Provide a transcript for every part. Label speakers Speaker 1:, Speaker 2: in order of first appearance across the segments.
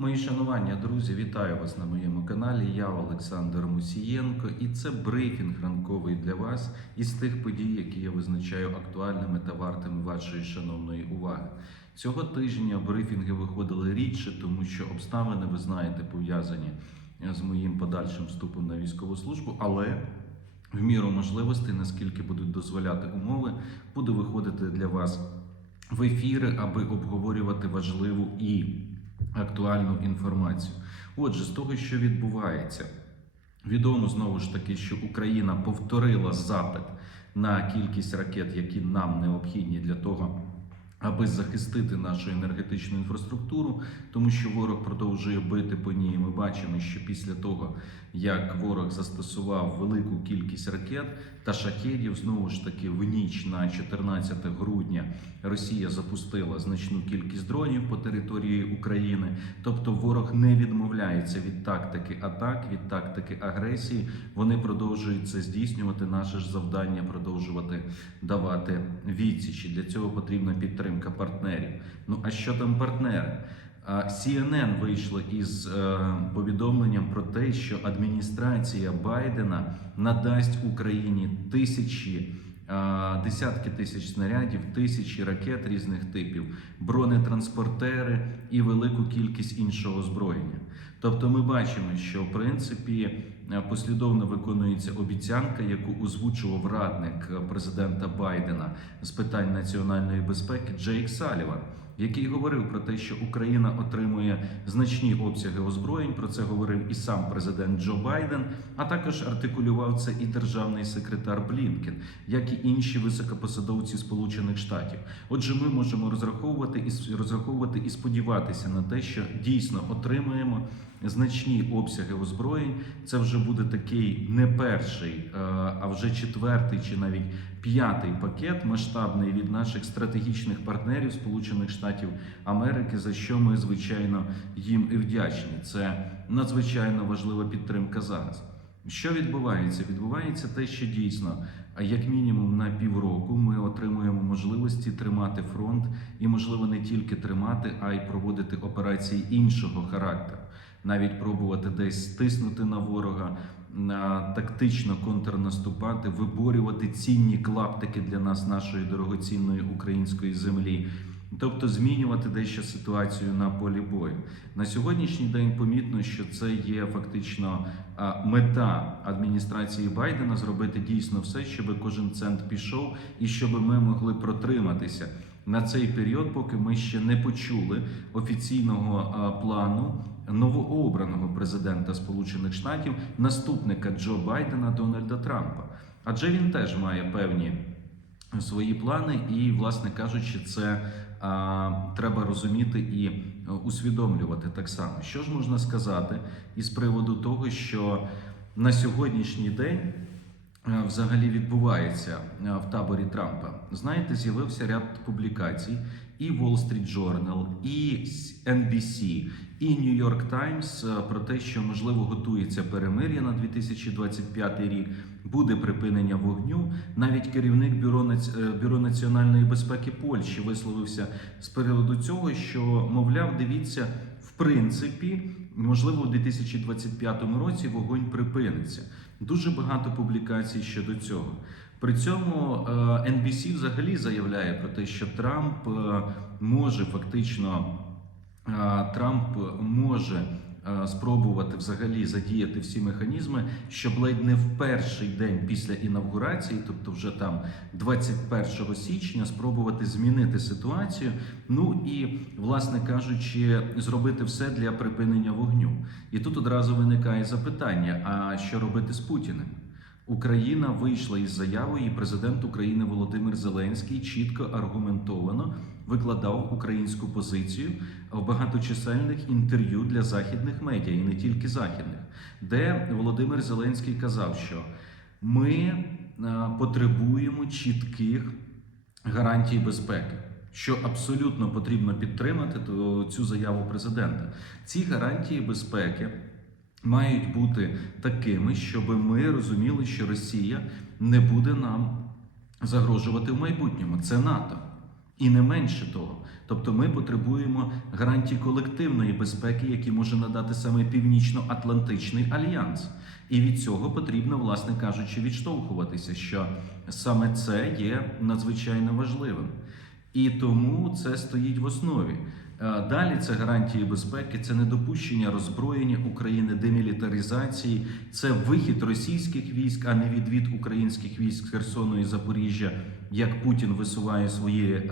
Speaker 1: Мої шанування, друзі, вітаю вас на моєму каналі. Я Олександр Мусієнко, і це брифінг ранковий для вас із тих подій, які я визначаю актуальними та вартими вашої шановної уваги. Цього тижня брифінги виходили рідше, тому що обставини, ви знаєте, пов'язані з моїм подальшим вступом на військову службу, але в міру можливостей, наскільки будуть дозволяти умови, буду виходити для вас в ефіри, аби обговорювати важливу і актуальну інформацію. Отже, з того, що відбувається, відомо знову ж таки, що Україна повторила запит на кількість ракет, які нам необхідні для того. Аби захистити нашу енергетичну інфраструктуру, тому що ворог продовжує бити по ній. Ми бачимо, що після того, як ворог застосував велику кількість ракет та шахедів, знову ж таки в ніч на 14 грудня Росія запустила значну кількість дронів по території України. Тобто, ворог не відмовляється від тактики атак, від тактики агресії. Вони продовжують це здійснювати. Наше ж завдання продовжувати давати відсічі. Для цього потрібна підтримка партнерів. Ну а що там партнери? CNN вийшла із е, повідомленням про те, що адміністрація Байдена надасть Україні тисячі. Десятки тисяч снарядів, тисячі ракет різних типів, бронетранспортери і велику кількість іншого озброєння. Тобто, ми бачимо, що в принципі е, послідовно виконується обіцянка, яку озвучував радник е, президента Байдена з питань національної безпеки Джейк Саліван, який говорив про те, що Україна отримує значні обсяги озброєнь. Про це говорив і сам президент Джо Байден, а також артикулював це і державний секретар Блінкен, як і інші високопосадовці Сполучених Штатів. Отже, ми можемо розраховувати і розраховувати і сподіватися на те, що дійсно отримуємо значні обсяги озброєнь. Це вже буде такий не перший, е, а вже четвертий чи навіть п'ятий пакет масштабний від наших стратегічних партнерів Сполучених Штатів Америки, за що ми звичайно їм і вдячні. Це надзвичайно важлива підтримка зараз. Що відбувається? Відбувається те, що дійсно, як мінімум на півроку, ми отримуємо можливості тримати фронт і, можливо, не тільки тримати, а й проводити операції іншого характеру, навіть пробувати десь стиснути на ворога, тактично контрнаступати, виборювати цінні клаптики для нас, нашої дорогоцінної української землі. Тобто змінювати дещо ситуацію на полі бою на сьогоднішній день. Помітно, що це є фактично мета адміністрації Байдена зробити дійсно все, щоб кожен цент пішов, і щоб ми могли протриматися на цей період, поки ми ще не почули офіційного плану новообраного президента Сполучених Штатів, наступника Джо Байдена Дональда Трампа. Адже він теж має певні свої плани, і, власне кажучи, це треба розуміти і е, усвідомлювати так само. Що ж можна сказати із приводу того, що на сьогоднішній день взагалі відбувається е, в таборі Трампа? Знаєте, з'явився ряд публікацій. І Wall Street Journal, і NBC, і New York Times е, про те, що можливо готується перемир'я на 2025 рік, буде припинення вогню. Навіть керівник бюро е, бюро національної безпеки Польщі висловився з приводу цього, що мовляв, дивіться, в принципі, можливо, у 2025 році вогонь припиниться. Дуже багато публікацій щодо цього. При цьому е, NBC взагалі заявляє про те, що Трамп е, може фактично е, Трамп може е, спробувати взагалі задіяти всі механізми, щоб ледь не в перший день після інавгурації, тобто вже там 21 січня, спробувати змінити ситуацію. Ну і, власне кажучи, зробити все для припинення вогню. І тут одразу виникає запитання: а що робити з Путіним? Україна вийшла із заявою, і президент України Володимир Зеленський чітко аргументовано викладав українську позицію в багаточисельних інтерв'ю для західних медіа, і не тільки західних, де Володимир Зеленський казав, що ми е, потребуємо чітких гарантій безпеки. Що абсолютно потрібно підтримати то цю заяву президента. Ці гарантії безпеки мають бути такими, щоб ми розуміли, що Росія не буде нам загрожувати в майбутньому. Це НАТО. І не менше того. Тобто ми потребуємо гарантій колективної безпеки, які може надати саме Північно-Атлантичний альянс. І від цього потрібно, власне кажучи, відштовхуватися, що саме це є надзвичайно важливим. І тому це стоїть в основі. Е, Далі це гарантії безпеки, це недопущення роззброєння України, демілітаризації, це вихід російських військ, а не відвід українських військ з Херсону і Запоріжжя, як Путін висуває свої, е,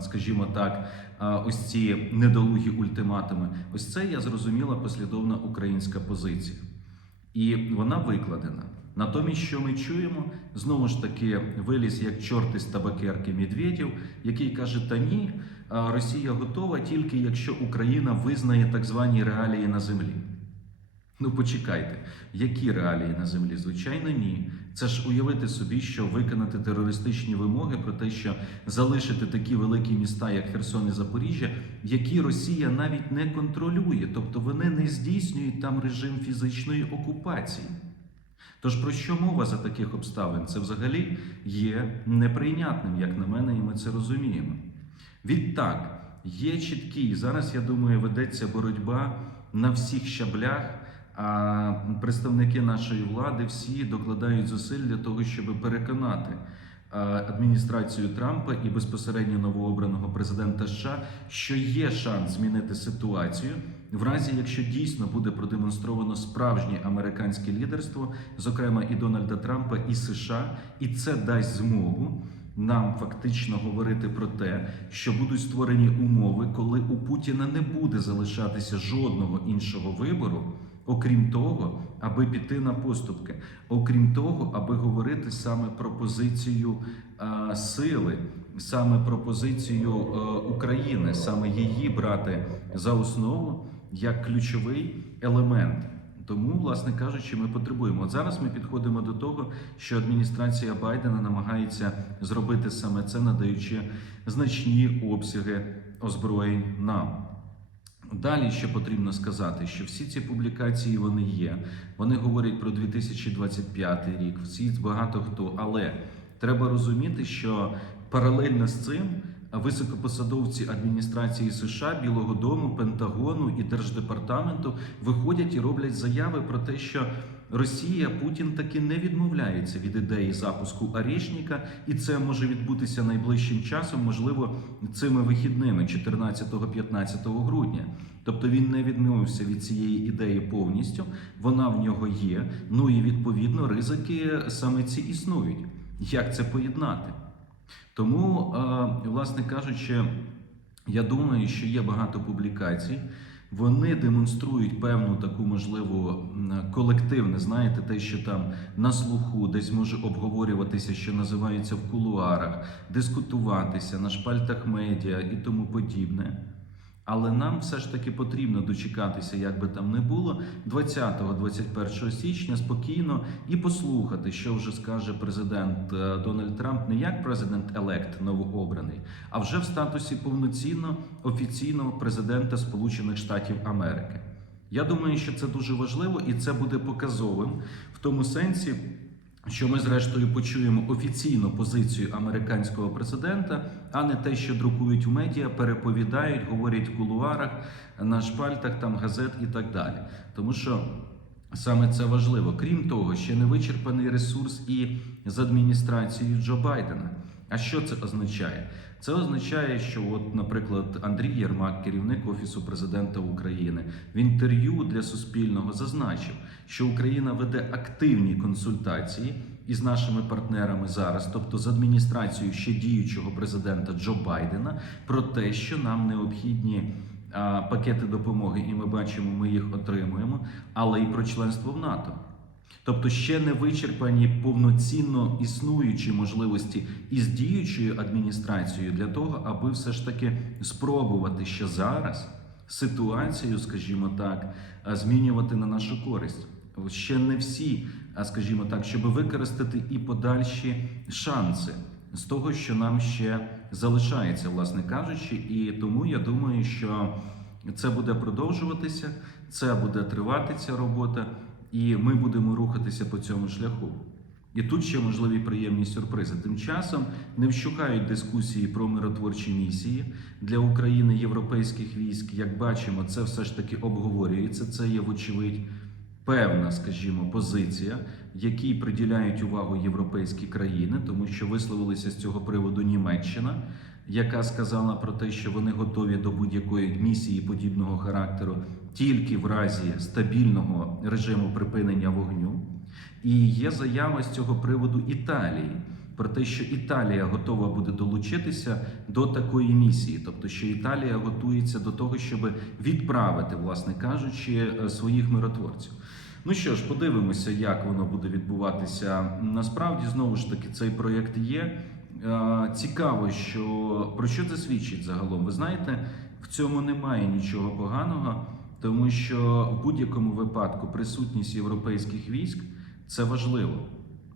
Speaker 1: скажімо так, е, ось ці недолугі ультиматуми. Ось це я зрозуміла послідовна українська позиція. І вона викладена. Натомість, що ми чуємо, знову ж таки виліз як чорт із табакерки Медведєв, який каже: Та ні, Росія готова тільки якщо Україна визнає так звані реалії на землі. Ну, почекайте, які реалії на землі? Звичайно, ні. Це ж уявити собі, що виконати терористичні вимоги про те, що залишити такі великі міста, як Херсон і Запоріжжя, які Росія навіть не контролює, тобто вони не здійснюють там режим фізичної окупації. Тож про що мова за таких обставин? Це взагалі є неприйнятним, як на мене, і ми це розуміємо. Відтак, є чіткий, зараз я думаю, ведеться боротьба на всіх щаблях. А представники нашої влади всі докладають зусиль для того, щоб переконати адміністрацію Трампа і безпосередньо новообраного президента США, що є шанс змінити ситуацію, в разі якщо дійсно буде продемонстровано справжнє американське лідерство, зокрема і Дональда Трампа, і США, і це дасть змогу. Нам фактично говорити про те, що будуть створені умови, коли у Путіна не буде залишатися жодного іншого вибору, окрім того, аби піти на поступки, окрім того, аби говорити саме про позицію е, сили, саме про позицію е, України, саме її брати за основу як ключовий елемент. Тому, власне кажучи, ми потребуємо. От зараз ми підходимо до того, що адміністрація Байдена намагається зробити саме це, надаючи значні обсяги озброєнь нам. Далі ще потрібно сказати, що всі ці публікації вони є. Вони говорять про 2025 рік. Всі багато хто, але треба розуміти, що паралельно з цим високопосадовці адміністрації США, Білого Дому, Пентагону і Держдепартаменту виходять і роблять заяви про те, що Росія Путін таки не відмовляється від ідеї запуску Арішніка, і це може відбутися найближчим часом, можливо, цими вихідними, 14-15 грудня. Тобто він не відмовився від цієї ідеї повністю. Вона в нього є. Ну і відповідно ризики саме ці існують. Як це поєднати? Тому, е, власне кажучи, я думаю, що є багато публікацій. Вони демонструють певну таку можливу колективне, знаєте, те, що там на слуху, десь може обговорюватися, що називається в кулуарах, дискутуватися на шпальтах медіа і тому подібне. Але нам все ж таки потрібно дочекатися, як би там не було, 20-21 січня спокійно і послухати, що вже скаже президент е, Дональд Трамп, не як президент-елект новообраний, а вже в статусі повноцінно офіційного президента Сполучених Штатів Америки. Я думаю, що це дуже важливо і це буде показовим в тому сенсі. Що ми зрештою почуємо офіційну позицію американського президента, а не те, що друкують в медіа, переповідають, говорять в кулуарах, на шпальтах там газет і так далі. Тому що саме це важливо. Крім того, ще не вичерпаний ресурс і з адміністрацією Джо Байдена. А що це означає? Це означає, що, от, наприклад, Андрій Єрмак, керівник офісу президента України, в інтерв'ю для Суспільного зазначив, що Україна веде активні консультації із нашими партнерами зараз, тобто з адміністрацією ще діючого президента Джо Байдена, про те, що нам необхідні. Пакети допомоги, і ми бачимо, ми їх отримуємо, але і про членство в НАТО. Тобто ще не вичерпані повноцінно існуючі можливості із діючою адміністрацією для того, аби все ж таки спробувати ще зараз ситуацію, скажімо так, змінювати на нашу користь. Ще не всі, а скажімо так, щоб використати і подальші шанси з того, що нам ще залишається, власне кажучи, і тому я думаю, що це буде продовжуватися, це буде тривати ця робота і ми будемо рухатися по цьому шляху. І тут ще можливі приємні сюрпризи. Тим часом не вщухають дискусії про миротворчі місії для України європейських військ. Як бачимо, це все ж таки обговорюється. Це є вочевидь певна, скажімо, позиція, якій приділяють увагу європейські країни, тому що висловилися з цього приводу Німеччина, яка сказала про те, що вони готові до будь-якої місії подібного характеру тільки в разі стабільного режиму припинення вогню. І є заява з цього приводу Італії про те, що Італія готова буде долучитися до такої місії, тобто що Італія готується до того, щоб відправити, власне кажучи, е, своїх миротворців. Ну що ж, подивимося, як воно буде відбуватися. Насправді, знову ж таки, цей проєкт є. Е, Цікаво, що про що це свідчить загалом. Ви знаєте, в цьому немає нічого поганого, тому що в будь-якому випадку присутність європейських військ це важливо.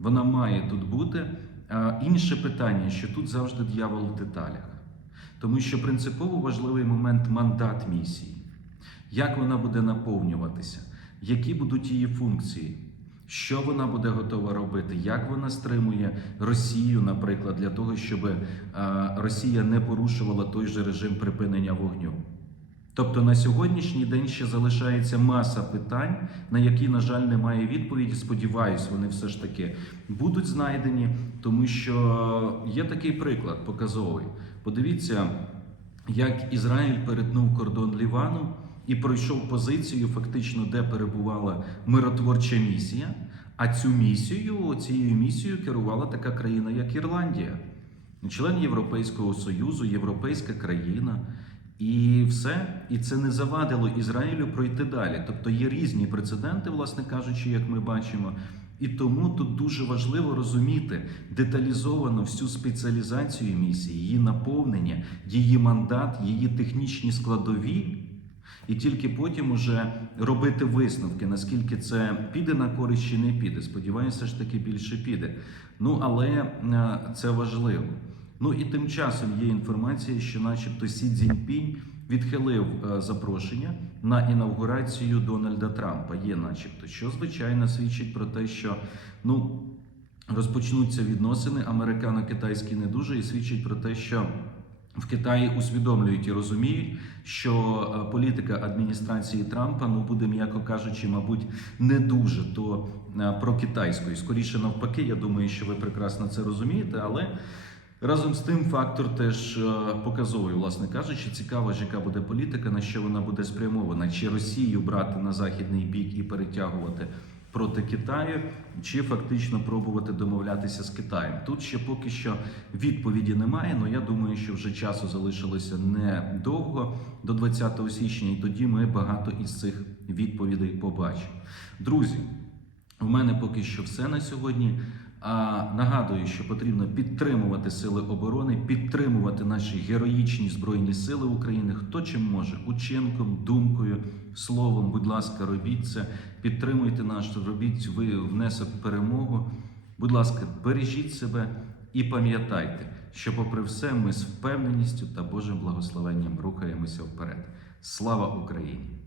Speaker 1: Вона має тут бути. А Інше питання, що тут завжди дьявол в деталях, тому що принципово важливий момент мандат місії, як вона буде наповнюватися, які будуть її функції, що вона буде готова робити, як вона стримує Росію, наприклад, для того, щоб е, Росія не порушувала той же режим припинення вогню. Тобто на сьогоднішній день ще залишається маса питань, на які, на жаль, немає відповіді. Сподіваюсь, вони все ж таки будуть знайдені, тому що є такий приклад показовий. Подивіться, як Ізраїль перетнув кордон Лівану і пройшов позицію, фактично, де перебувала миротворча місія. А цю місію, цією місією керувала така країна, як Ірландія, член Європейського Союзу, європейська країна. І все, і це не завадило Ізраїлю пройти далі. Тобто є різні прецеденти, власне кажучи, як ми бачимо. І тому тут дуже важливо розуміти деталізовано всю спеціалізацію місії, її наповнення, її мандат, її технічні складові, і тільки потім уже робити висновки, наскільки це піде на користь чи не піде. Сподіваюся, ж таки більше піде. Ну але е, це важливо. Ну і тим часом є інформація, що, начебто, Сі Цзіньпінь відхилив е, запрошення на інаугурацію Дональда Трампа. Є, начебто, що звичайно свідчить про те, що ну розпочнуться відносини американо-китайські не дуже, і свідчить про те, що в Китаї усвідомлюють і розуміють, що е, політика адміністрації Трампа, ну буде м'яко кажучи, мабуть, не дуже то е, про китайською. Скоріше навпаки, я думаю, що ви прекрасно це розумієте, але. Разом з тим, фактор теж е, показовий, власне кажучи, цікаво, ж, яка буде політика, на що вона буде спрямована, чи Росію брати на західний бік і перетягувати проти Китаю, чи фактично пробувати домовлятися з Китаєм. Тут ще поки що відповіді немає. але я думаю, що вже часу залишилося недовго до 20 січня, і тоді ми багато із цих відповідей побачимо. Друзі, у мене поки що все на сьогодні. А нагадую, що потрібно підтримувати сили оборони, підтримувати наші героїчні збройні сили України. Хто чим може учинком, думкою, словом, будь ласка, робіть це, підтримуйте наш, робіть ви внесок перемогу. Будь ласка, бережіть себе і пам'ятайте, що, попри все, ми з впевненістю та Божим благословенням рухаємося вперед. Слава Україні!